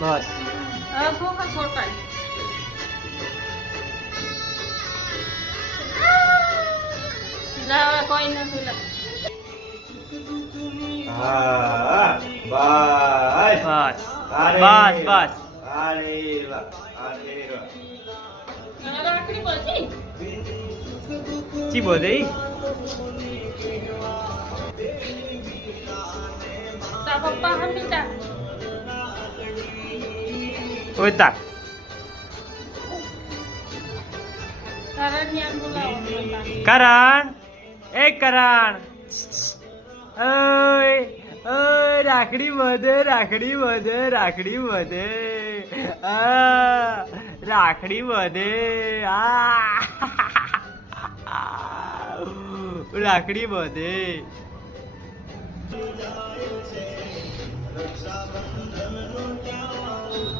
બસ સોખા છોટા લાવા કોઈ નથી લા હા બસ બસ અરે બસ બસ અરે લા અરે લા રાખડી પછી ચી બોલે તા પપ્પા હમીતા ઓય તા કારણ યાર બોલાવો કરણ એ કરણ ઓય ઓય રાખડી વધે રાખડી વધે રાખડી વધે રાખડી વધે રાખડી વધે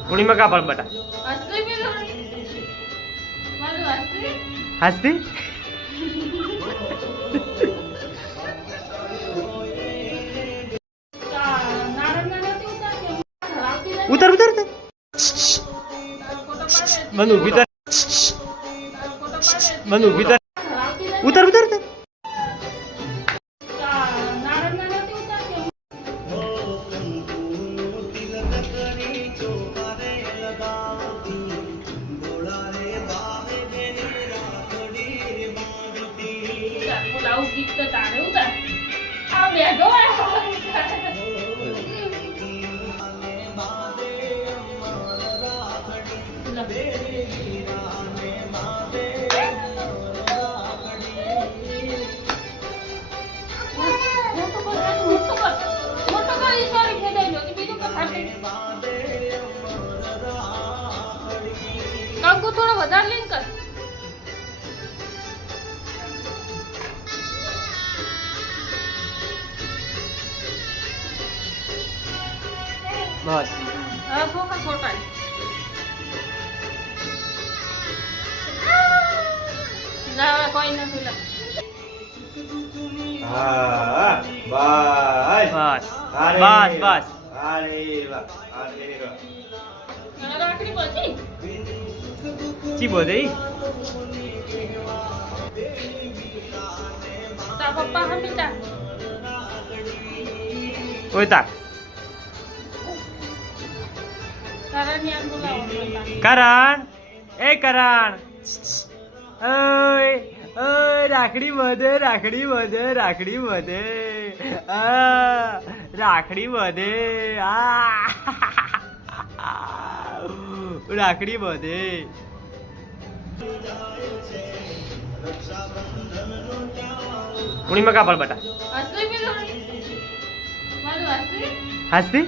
પૂર્ણિમા કા પણ બટા અસલી બી મારું અસલી હસતી ઉતર ઉતર ઉતર મનુ ભીતર મનુ ભીતર ઉતર ઉતર ઉતર ગીત તો તારે ઉતર આ બેગો થોડો વધારે લઈને કર બસ સોખા છોટા લાવા કોઈ નથી લા હા બસ બસ બસ બસ અરે લા અરે લા રાખડી પછી ચી બોલે તા પપ્પા હમીતા ઓય તા કારણ યાર બોલાવો કરણ એ કરણ ઓય ઓય રાખડી વધે રાખડી વધે રાખડી વધે રાખડી વધે રાખડી વધે પૂર્ણિમા કા પણ બટા અસલી બી મારું અસલી હસતી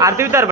આરતી ઉતાર